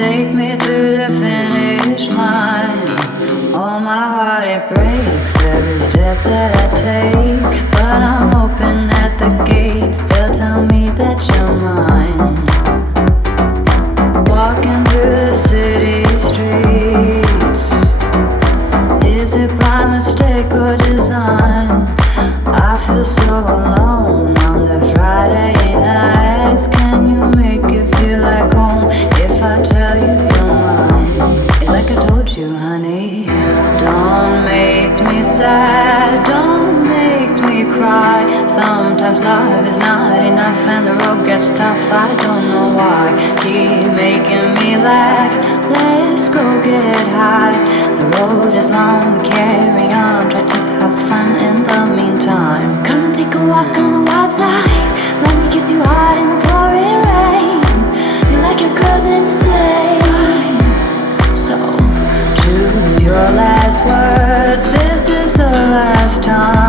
take me to the finish line. Oh, my heart, it breaks every step that I take, but I'm hoping at the gates they'll tell me that you're mine. Walking through the city streets, is it by mistake or design? I feel so alone on the Friday nights. Can you make it feel like home if I tell you you're mine? It's like I told you, honey. Don't make me sad, don't make me cry. Sometimes love is not enough and the road gets tough. I don't know why. Keep making me laugh. Let's go get high. The road is long, we carry on. Try to have fun in the meantime. Come and take a walk on the wild side. Let me kiss you hard in the pouring rain. You like your girls insane. So choose your last words. This is the last time.